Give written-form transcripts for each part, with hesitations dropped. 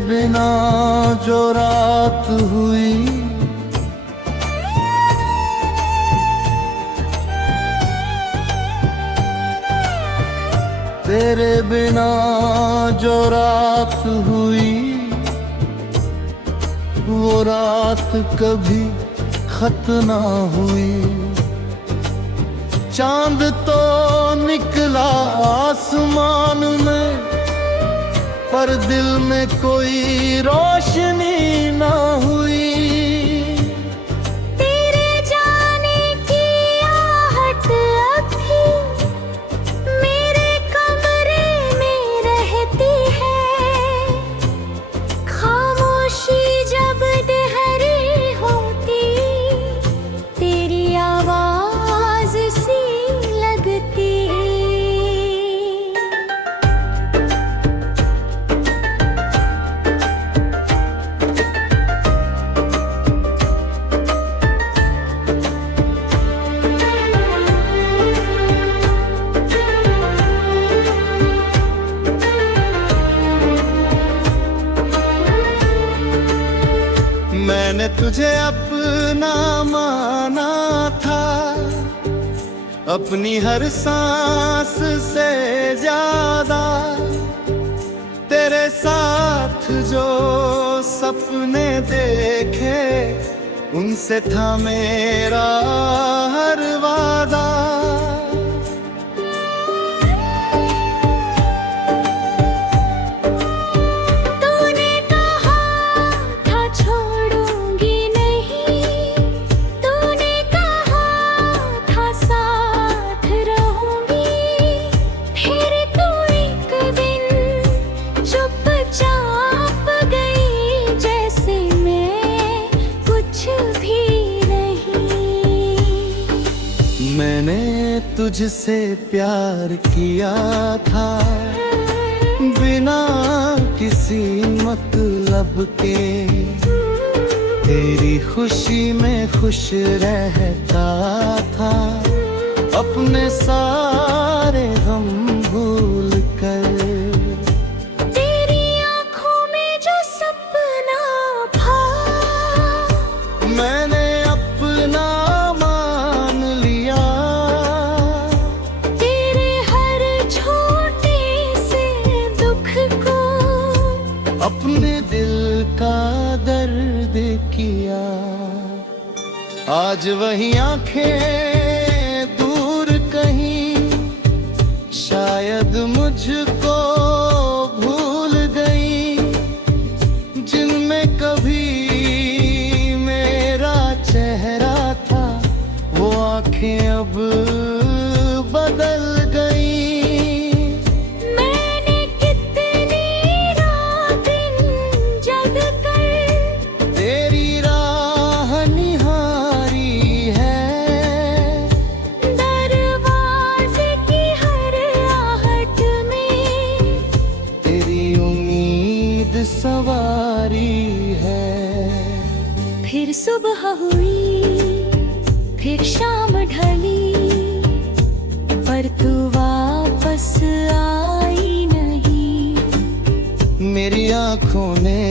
बिना जो रात हुई, तेरे बिना जो रात हुई, वो रात कभी खत ना हुई। चांद तो निकला आसमान में, पर दिल में कोई रोशनी ना हुई। तेरे जाने की आहट अब भी मेरे कमरे में रहती है। खामोशी जब गहरी होती, तेरी आवाज सी लगती। मैंने तुझे अपना माना था, अपनी हर सांस से ज्यादा। तेरे साथ जो सपने देखे, उनसे था मेरा हर वादा। मैंने तुझसे प्यार किया था, बिना किसी मतलब के। तेरी खुशी में खुश रहता था, अपने सारे गम भूल कर। तेरी आँखों में जो सपना था, मैंने अपना मान लिया। तेरे हर छोटे से दुख को अपने दिल का दर्द किया। आज वही आंखें दूर कहीं, शायद मुझको भूल गई, जिनमें कभी मेरा चेहरा था। वो आंखें अब बदल गई। मैंने कितनी रातें जग कर तेरी राह निहारी है, दरवाजे की हर आहट में तेरी उम्मीद सवारी है। फिर सुबह हुई, फिर शाम ढली, पर तू वापस आई नहीं। मेरी आँखों ने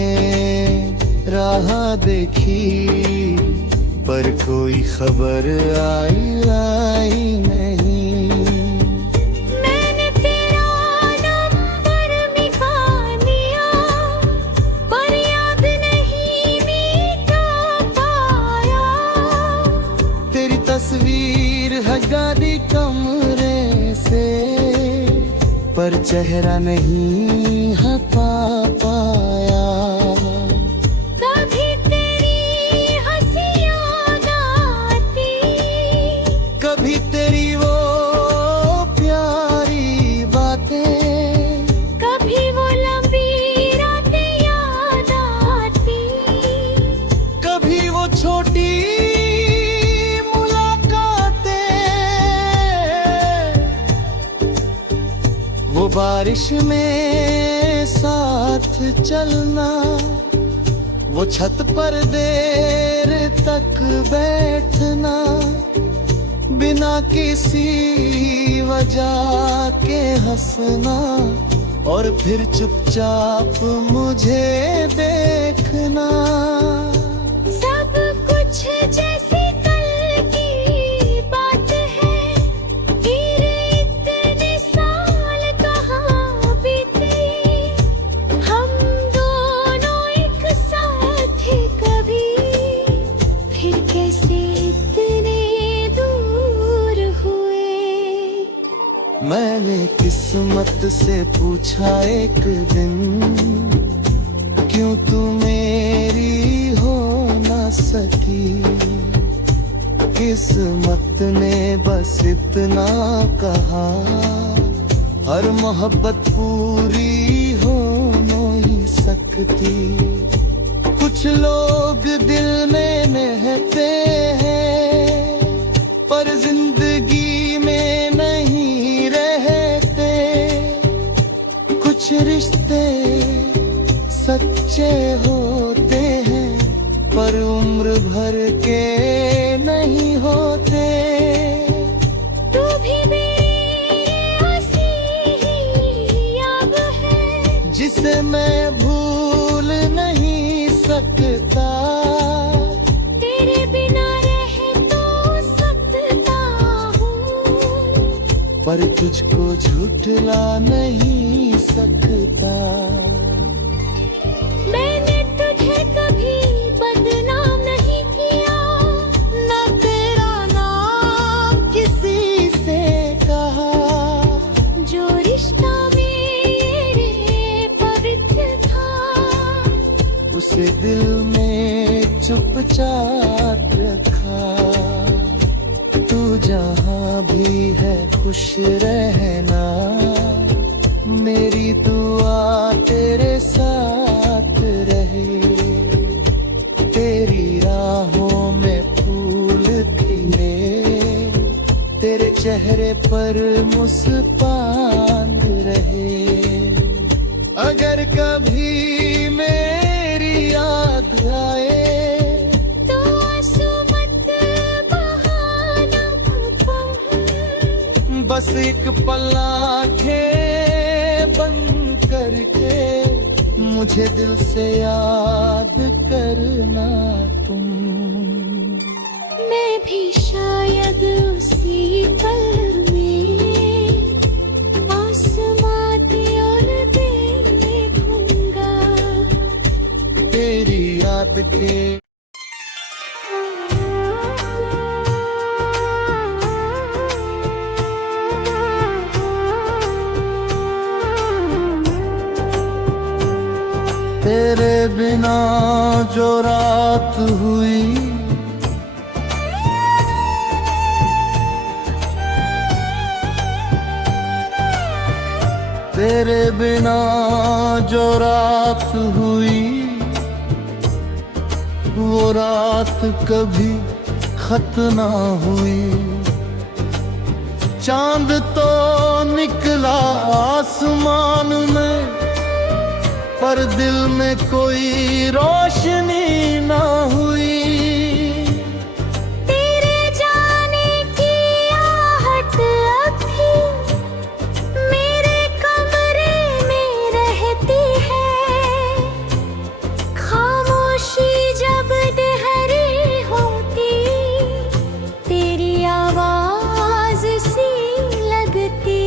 राह देखी, पर कोई खबर आई नहीं। मैंने तेरा नंबर मिटा दिया, पर याद नहीं मिटा पाया। तेरी तस्वीर हटा दी कमरे से, पर चेहरा नहीं हटा पाया। कभी तेरी हंसी याद आती, कभी तेरी वो प्यारी बातें, कभी वो लंबी रातें याद आती। कभी वो छोटी वो बारिश में साथ चलना, वो छत पर देर तक बैठना, बिना किसी वजह के हंसना, और फिर चुपचाप मुझे देखना। सब कुछ जैसे कल की बात है, फिर इतने साल कहाँ बीते, हम दोनों एक साथ कभी, फिर कैसे इतने दूर हुए। मैंने किस्मत से पूछा एक दिन, क्यों तू मेरी हो ना सकी। किस्मत ने बस इतना कहा, हर मोहब्बत पूरी हो नहीं सकती। कुछ लोग दिल में रहते हैं, पर जिंदगी में नहीं रहते। कुछ रिश्ते सच्चे होते हैं, पर उम्र भर के नहीं होते। तू भी मेरे आसी ही याद है, जिसे मैं भूल नहीं सकता। तेरे बिना रह तो सकता हूँ, पर तुझको झूठला नहीं सकता। मैंने तुझे कभी बदनाम नहीं किया, ना तेरा नाम किसी से कहा। जो रिश्ता मेरे पवित्र था, उसे दिल में चुपचाप रखा। तू जहाँ भी है खुश रहना, मेरी दुआ तेरे साथ रहे। तेरी राहों में फूल खिले, तेरे चेहरे पर मुस्कान रहे। अगर कभी मेरी याद आए, तो आंसू मत बहाना तुम। बस एक पल आंखें बंद करके मुझे दिल से याद करना तुम। मैं भी शायद उसी पल में आसमां की ओर देखूंगा। तेरी याद के तेरे बिना जो रात हुई, तेरे बिना जो रात हुई, वो रात कभी खत्म ना हुई। चांद तो निकला आसमान में, पर दिल में कोई रोशनी ना हुई। तेरे जाने की आहट अब भी मेरे कमरे में रहती है। खामोशी जब गहरी होती, तेरी आवाज सी लगती।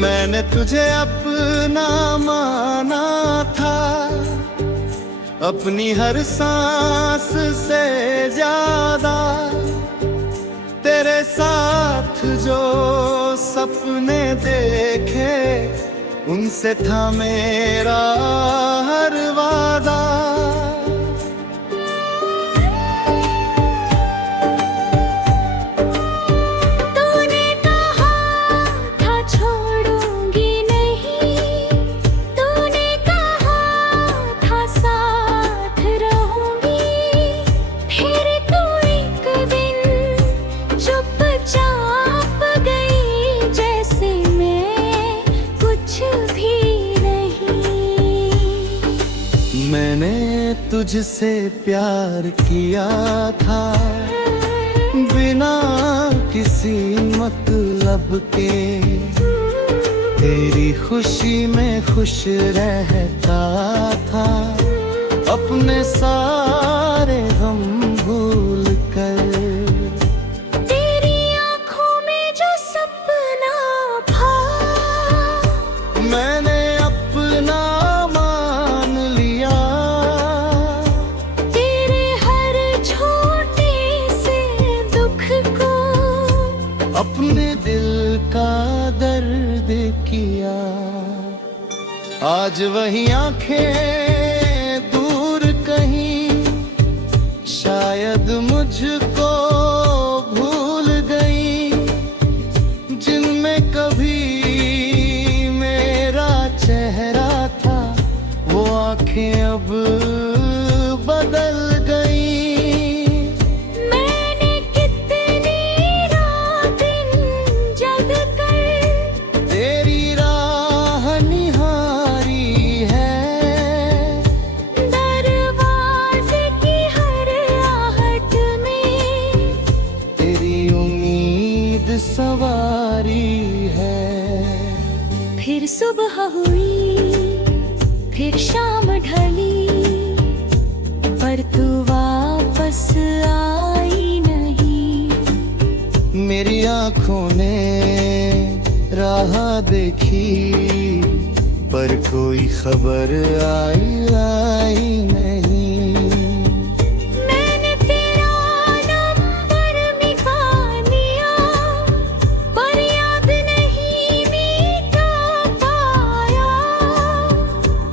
मैंने तुझे अपना माना था, अपनी हर सांस से ज्यादा। तेरे साथ जो सपने देखे, उनसे था मेरा हर वादा। तूने कहा था छोड़ूंगी नहीं, तूने कहा था साथ रहूंगी। फिर तू एक मैंने तुझसे प्यार किया था, बिना किसी मतलब के। तेरी खुशी में खुश रहता था, अपने सारे गम भूल कर। तेरी आंखों में जो सपना था, मैंने अपना मान लिया। तेरे हर छोटे से दुख को अपने दिल का दर्द किया। आज वही आंखें दूर कहीं, शायद मुझको भूल गई, जिनमें कभी मेरा चेहरा था, वो आंखें अब बदल गई। मैंने कितनी रातें जग कर तेरी राह निहारी है, दरवाजे की हर आहट में तेरी उम्मीद सवारी है। फिर सुबह हुई, फिर शाम ढली, पर तू वापस आई नहीं। मेरी आंखों ने राह देखी, पर कोई खबर आई नहीं। मैंने तेरा नंबर मिटा दिया, पर याद नहीं मिटा पाया।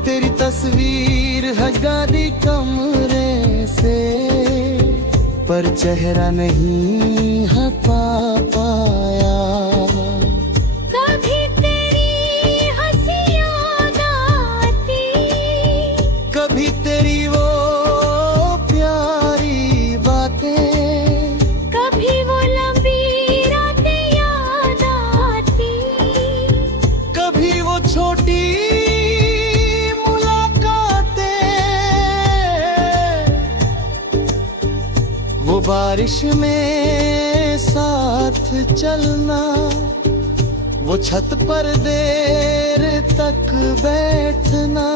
तेरी तस्वीर हटा दी कमरे से, पर चेहरा नहीं हटा पाया। कभी तेरी हंसी याद आती, कभी तेरी वो प्यारी बातें, कभी वो लंबी रातें याद आती। कभी वो छोटी मुलाकातें, वो बारिश में साथ चलना, वो छत पर देर तक बैठना,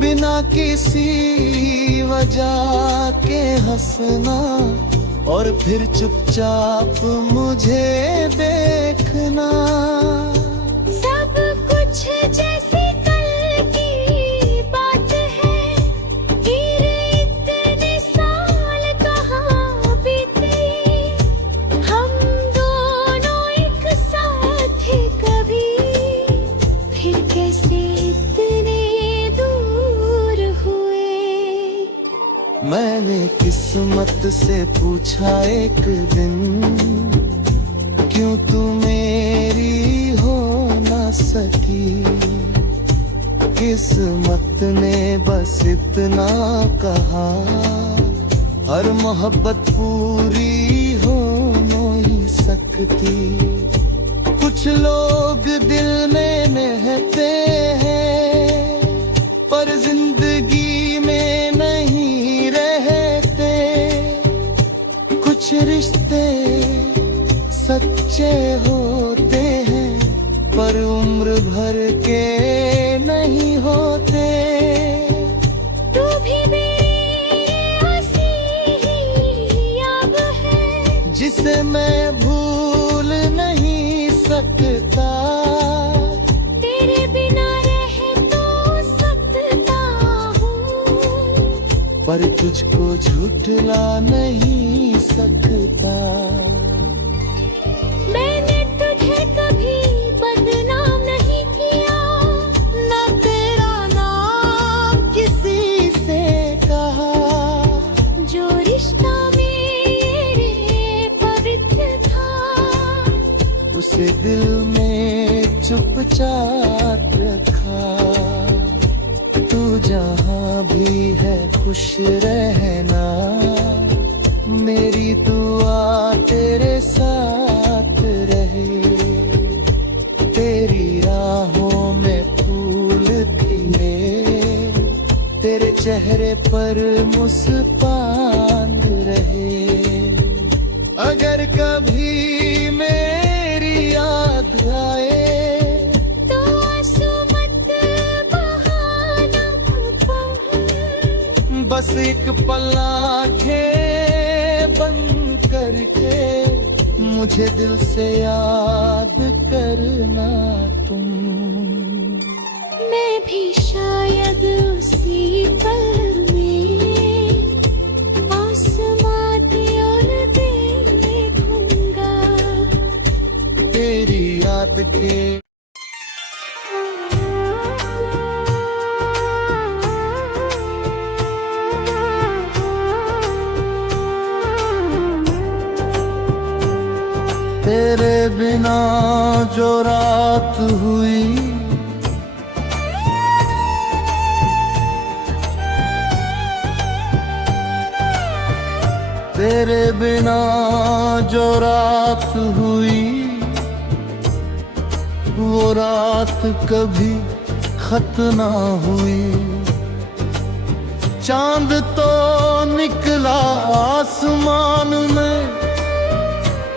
बिना किसी वजह के हंसना, और फिर चुपचाप मुझे देखना। सब कुछ जैसे कल की बात है, फिर इतने साल कहाँ बीते। हम दोनों एक साथ थे कभी, फिर कैसे इतने दूर हुए। मैंने किस्मत से पूछा एक दिन, क्यों तू मेरी हो ना सकी। किस्मत ने बस इतना कहा, हर मोहब्बत पूरी हो नहीं सकती। कुछ लोग दिल में रहते हैं, पर जिंदगी में नहीं रहते। कुछ रिश्ते सच्चे होते हैं, पर उम्र भर के नहीं होते। तू भी मेरी हंसी ही याद है, जिसे मैं भूल नहीं सकता। तेरे बिना रह तो सकता हूँ, पर तुझको झूठला नहीं सकता। मैंने तुझे कभी बदनाम नहीं किया, ना तेरा नाम किसी से कहा। जो रिश्ता मेरे पवित्र था, उसे दिल में चुपचाप रखा। तू जहाँ भी है खुश रहना, मेरी दुआ तेरे साथ रहे। तेरी राहों में फूल खिले, तेरे चेहरे पर मुस्कान रहे। अगर कभी मेरी याद आए तो आंसू मत बहाना तुम। बस एक पल आंखें बंद करके मुझे दिल से याद करना तुम। मैं भी शायद उसी पल में आसमां की ओर देखूंगा। तेरी याद के तेरे बिना जो रात हुई, तेरे बिना जो रात हुई, वो रात कभी खत्म ना हुई। चांद तो निकला आसमान में,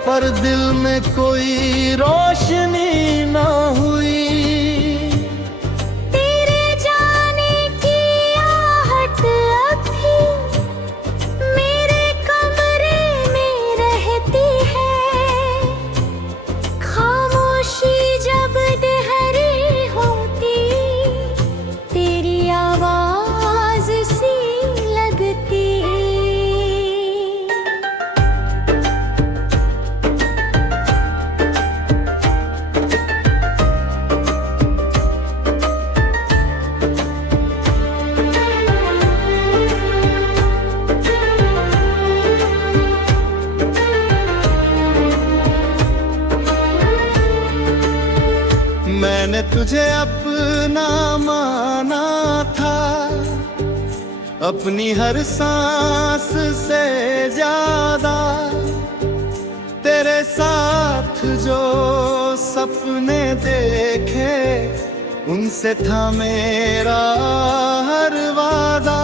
पर दिल में कोई रोशनी ना हुई। तेरे जाने की आहट अब भी मेरे कमरे में रहती है। खामोशी जब गहरी होती, तेरी आवाज सी लगती। मैंने तुझे अपना माना था, अपनी हर सांस से ज्यादा। तेरे साथ जो सपने देखे, उनसे था मेरा हर वादा।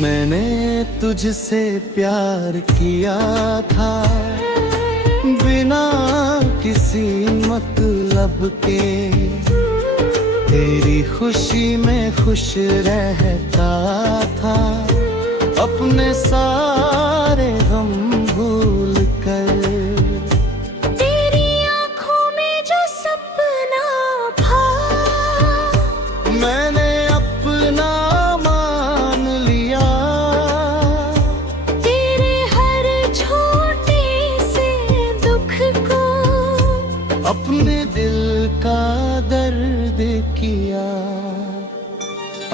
मैंने तुझसे प्यार किया था, बिना किसी मतलब के। तेरी खुशी में खुश रहता था, अपने सारे गम भूल कर। तेरी आंखों में जो सपना था, मैंने अपना मान लिया। तेरे हर छोटे से दुख को अपने दिल का दर्द किया।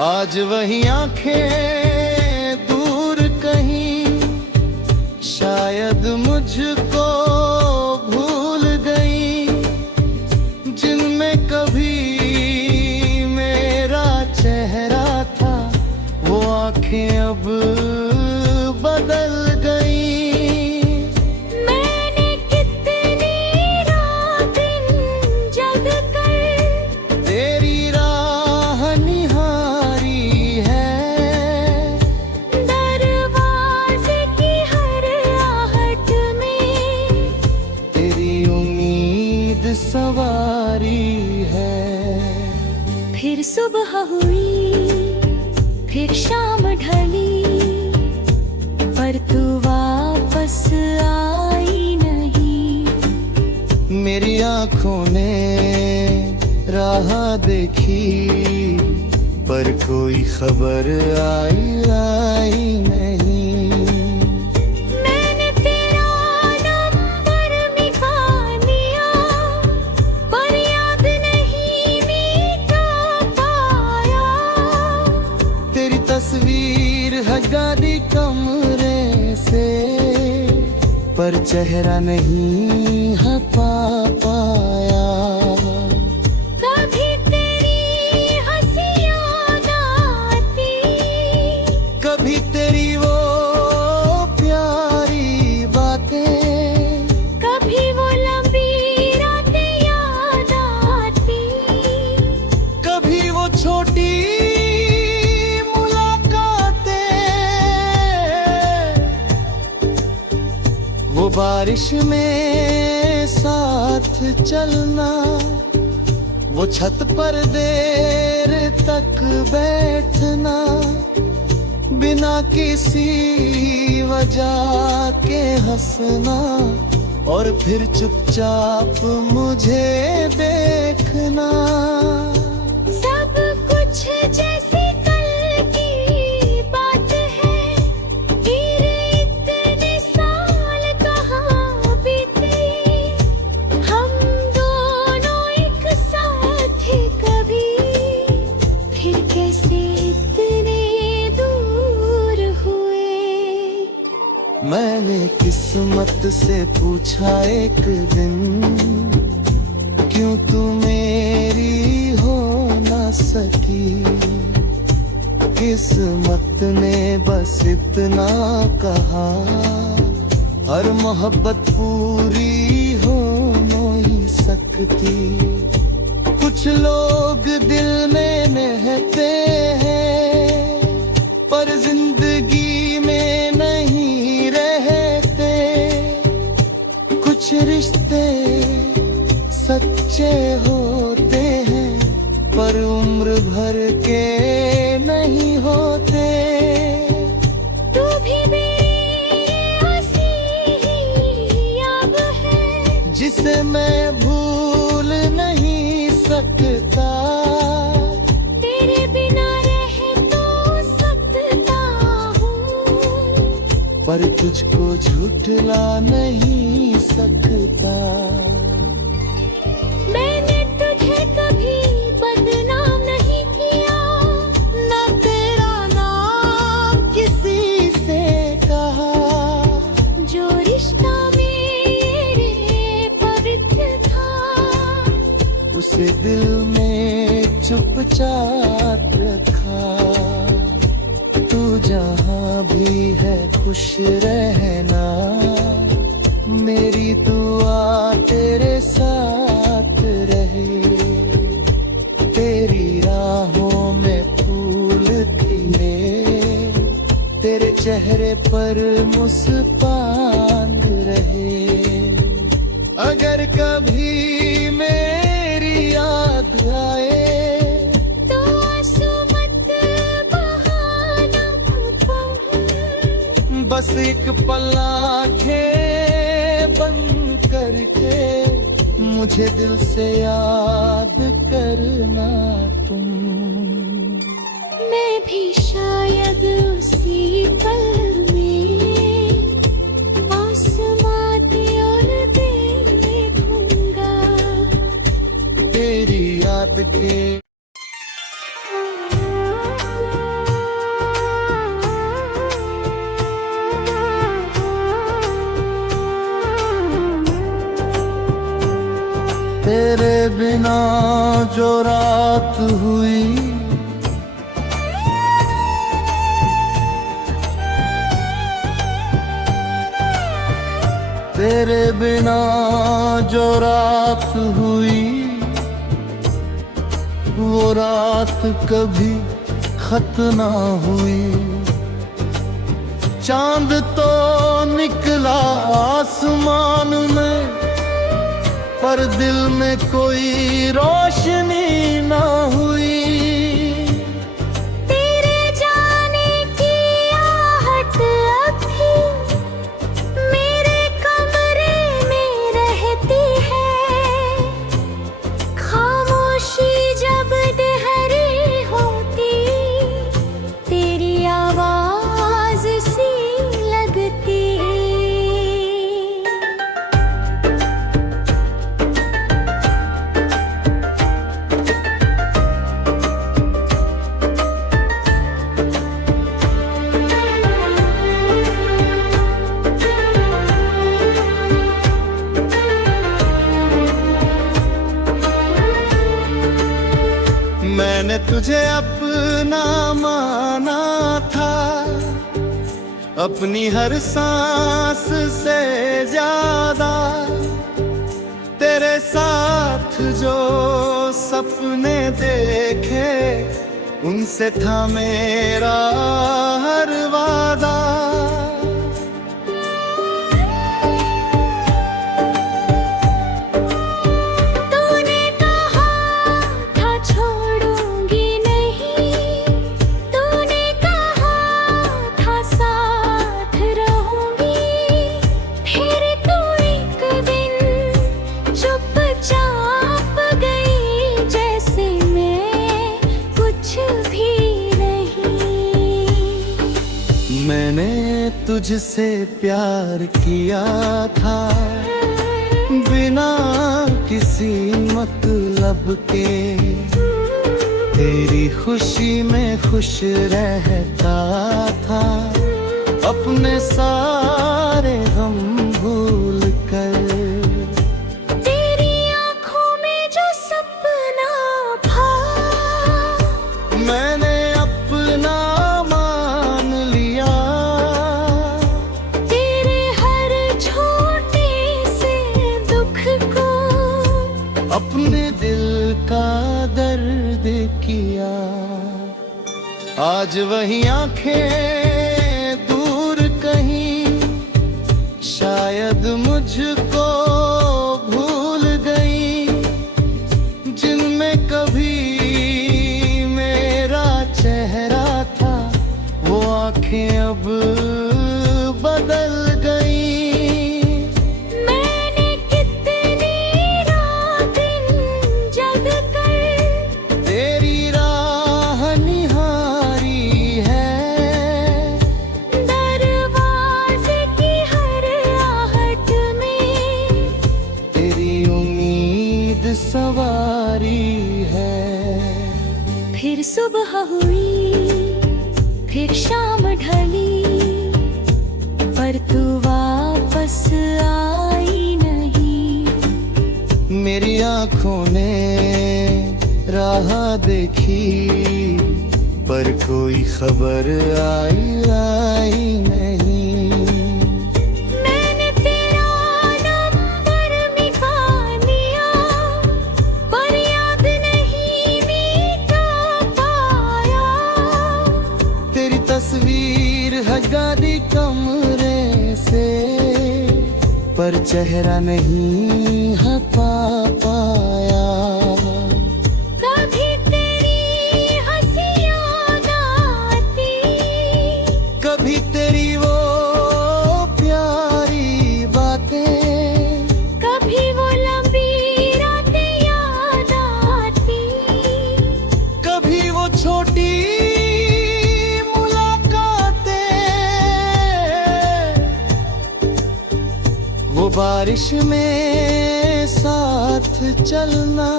आज वही आंखें दूर कहीं, शायद मुझको भूल गई, जिनमें कभी मेरा चेहरा था, वो आंखें अब बदल गई। मैंने कितनी रातें जग कर तेरी राह निहारी है, दरवाजे की हर आहट में तेरी उम्मीद सवारी है। फिर सुबह हुई, फिर शाम ढली, पर तू वापस आई नहीं। मेरी आंखों ने राह देखी, पर कोई खबर आई नहीं। मैंने तेरा नंबर मिटा दिया, पर याद नहीं मिटा पाया। तेरी तस्वीर फिर हगारी कमरे से, पर चेहरा नहीं है पाया। कभी तेरी हंसी याद आती, कभी तेरी वो प्यारी बातें, कभी वो लंबी रातें याद आती, कभी वो छोटी वो बारिश में साथ चलना, वो छत पर देर तक बैठना, बिना किसी वजह के हंसना, और फिर चुपचाप मुझे देखना। सब कुछ जैसे कल की बात है, फिर इतने साल कहाँ बीते, हम दोनों एक साथ थे कभी, फिर कैसे इतने दूर हुए। मैंने किस्मत से पूछा एक दिन, क्यों तू मेरी हो ना सकी। किस्मत ने बस इतना कहा, हर मोहब्बत पूरी हो नहीं सकती। कुछ लोग दिल में रहते हैं, पर जिंदगी में नहीं रहते। कुछ रिश्ते सच्चे होते हैं, पर उम्र भर के नहीं होते। तू भी मेरी हंसी ही याद है, जिसे मैं भूल नहीं सकता। तेरे बिना रह तो सकता हूँ, पर तुझको झूठला नहीं सकता। मैंने तुझे कभी बदनाम नहीं किया, ना तेरा नाम किसी से कहा। जो रिश्ता मेरे पवित्र था, उसे दिल में चुपचाप रखा। तू जहाँ भी है खुश रहना, मेरी दुआ तेरे साथ रहे। तेरी राहों में फूल खिले, तेरे चेहरे पर मुस्कान रहे। अगर कभी मेरी याद आए, तो आंसू मत बहाना तुम। बस एक पल आंखें बंद करके मुझे दिल से याद करना तुम। मैं भी शायद उसी पल में आसमां की ओर देखूंगा। तेरी याद के तेरे बिना जो रात हुई, तेरे बिना जो रात हुई, वो रात कभी खत ना हुई। चांद तो निकला आसमान में, पर दिल में कोई रोशनी ना हुई। तेरे जाने की आहट अब भी मेरे कमरे में रहती है। खामोशी जब गहरी होती, तेरी आवाज सी लगती। मैंने तुझे अपना माना था, अपनी हर सांस से ज्यादा। तेरे साथ जो सपने देखे, उनसे था मेरा हर वादा। तूने कहा था छोड़ूंगी नहीं, तूने कहा था साथ रहूंगी। फिर तू एक दिन चुपचाप गई, जैसे मैं कुछ भी नहीं। मैंने तुझसे प्यार किया था, बिना किसी मतलब के। तेरी खुशी में खुश रहता था, अपने सारे गम भूल कर। तेरी आंखों में जो सपना था, मैंने अपना मान लिया। तेरे हर छोटे से दुख को अपने दिल का दर्द किया। आज वही आंखें दूर कहीं, शायद मुझको भूल गई, जिनमें कभी मेरा चेहरा था। वो आंखें अब बदल गई। मैंने कितनी रातें जग कर तेरी राह निहारी है, दरवाजे की हर आहट में तेरी उम्मीद सवारी है। फिर सुबह हुई, फिर शाम ढली, पर तू वापस आई नहीं। मेरी आंखों ने राह देखी, पर कोई खबर आई नहीं। मैंने तेरा नंबर मिटा दिया, पर याद नहीं मिटा पाया। तेरी तस्वीर हटा दी कमरे से, पर चेहरा नहीं हटा पाया। कभी तेरी हंसी याद आती, कभी तेरी वो प्यारी बातें, कभी वो लंबी रातें याद आती। कभी वो छोटी वो बारिश में साथ चलना,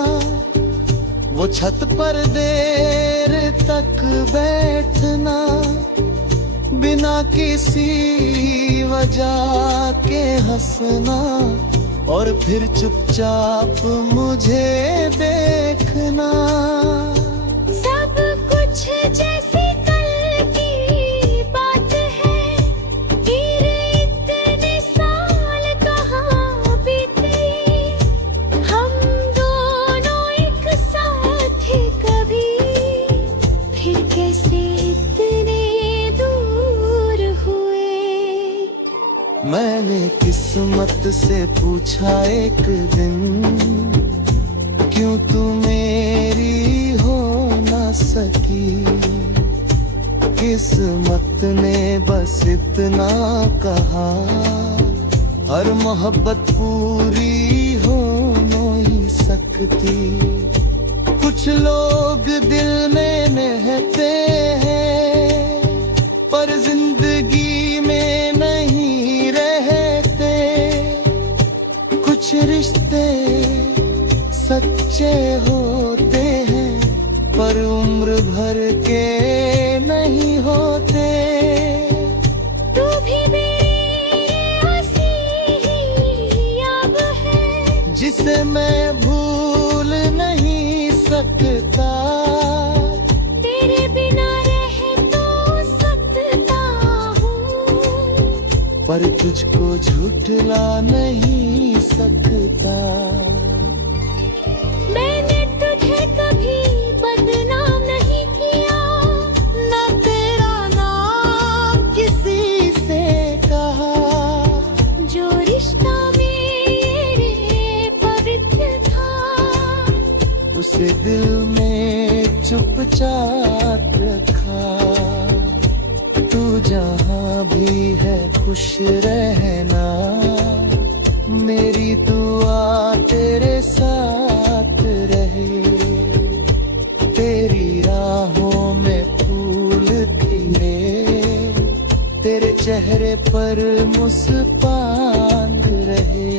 वो छत पर देर तक बैठना, बिना किसी वजह के हंसना, और फिर चुपचाप मुझे देखना। सब कुछ जैसे कल की बात है, फिर इतने साल कहाँ बीते। हम दोनों एक साथ कभी, फिर कैसे इतने दूर हुए। मैंने किस्मत से पूछा एक दिन, क्यों तू मेरी हो ना सकी। किस्मत ने बस इतना कहा, हर मोहब्बत पूरी हो नहीं सकती। कुछ लोग दिल में रहते हैं, पर जिंदगी में नहीं रहते। कुछ रिश्ते सच्चे होते हैं, पर उम्र भर के नहीं होते। तू भी मेरी हंसी ही याद है, जिसे मैं भूल नहीं सकता। पर तुझको झूठला नहीं सकता। मैंने तुझे कभी बदनाम नहीं किया, न तेरा नाम किसी से कहा, जो रिश्ता मेरे पवित्र था उसे दिल में चुपचाप रखा। तू जहाँ भी है खुश रहना, मेरी दुआ तेरे साथ रहे। तेरी राहों में फूल खिले, तेरे चेहरे पर मुस्कान रहे।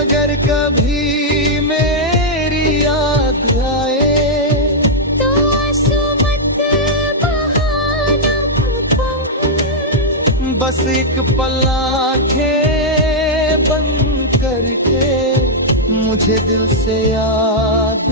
अगर कभी मेरी याद आए तो आंसू मत बहाना तुम। बस एक पल आंखें बंद करके मुझे दिल से याद